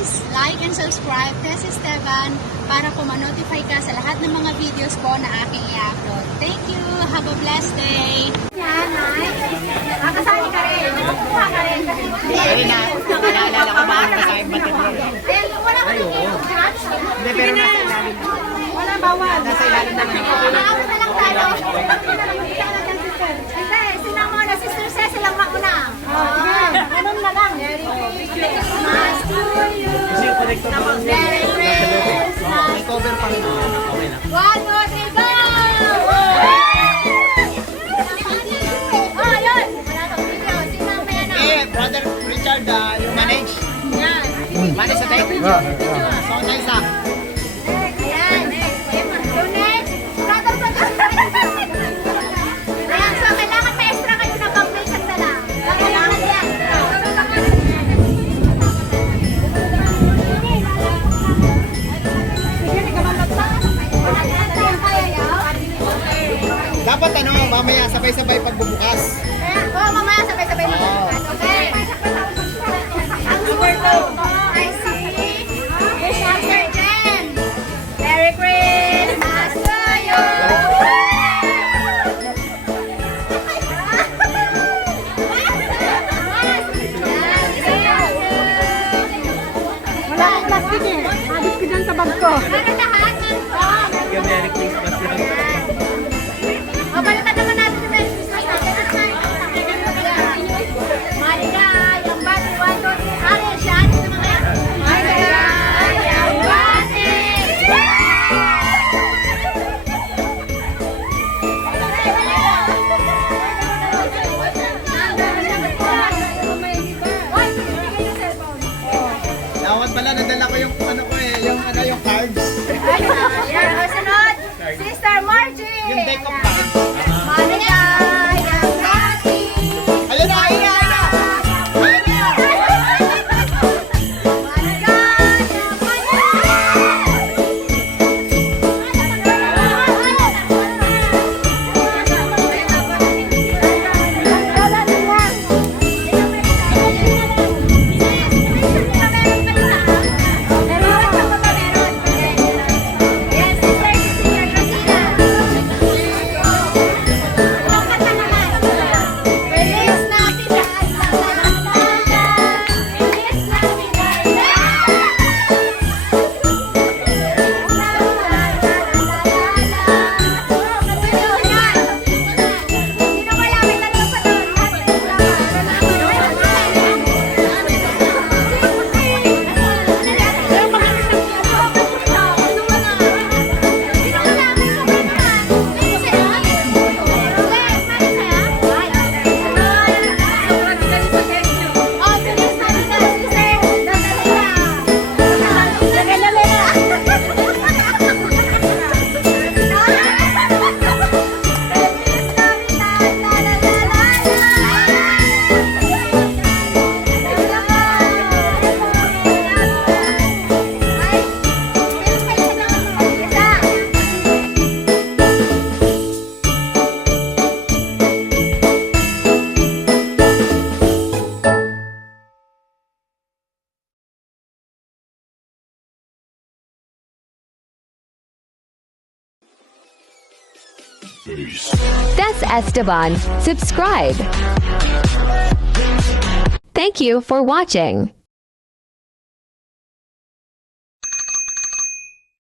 please like and subscribe Tess Esteban para po ma-notify ka sa lahat ng mga videos ko na aking i-upload. Thank you! Have a blessed day! Kasali ka rin. Nakakuha ka rin. Pero naalala ko ba ang kasayang batid mo? Wala ka rin. Hindi, pero nasa ilalim. Wala bawal. Nasa ilalim naman. Maabot na lang tayo. Hindi, sila muna. Sister Cecil lang mauna. Ganun na lang. Merry Christmas to you. Merry Christmas. May cover pa rin. Okay na. 1, 2, 3, go! Oh, yun. Wala kang video. Sino ang may anak? Eh, Brother Richard, yung manage. Yan. Manage sa tayo. So, nice ah. Ayan. So next, brother pa Ayan, so kailangan may extra kayo na pang-place na lang. Kailangan yan. Dapat ano, mamaya sabay-sabay pagbubukas. Oo, mamaya sabay-sabay na. Okay. Ang number 2. I see. Wish Master Jen. Merry Christmas to you. Wala akong plastic eh. Hadit ko dyan sa bag ko. Ano lahat? Merry Christmas lang. O, balikan naman natin yung Merry Christmas natin. Maligayang bati. 1, 2, 3. Ariel, siya. Dito naman yan. Maligayang bati. Dapat pala, nadala ko yung ano ko eh, yung cards. Ayan, o, sunod. Sister Margie. Yung deck of cards. Maligayang bati. Ayun na, ayun na, ayun na. Ayun na. Tess Esteban. Subscribe. Thank you for watching.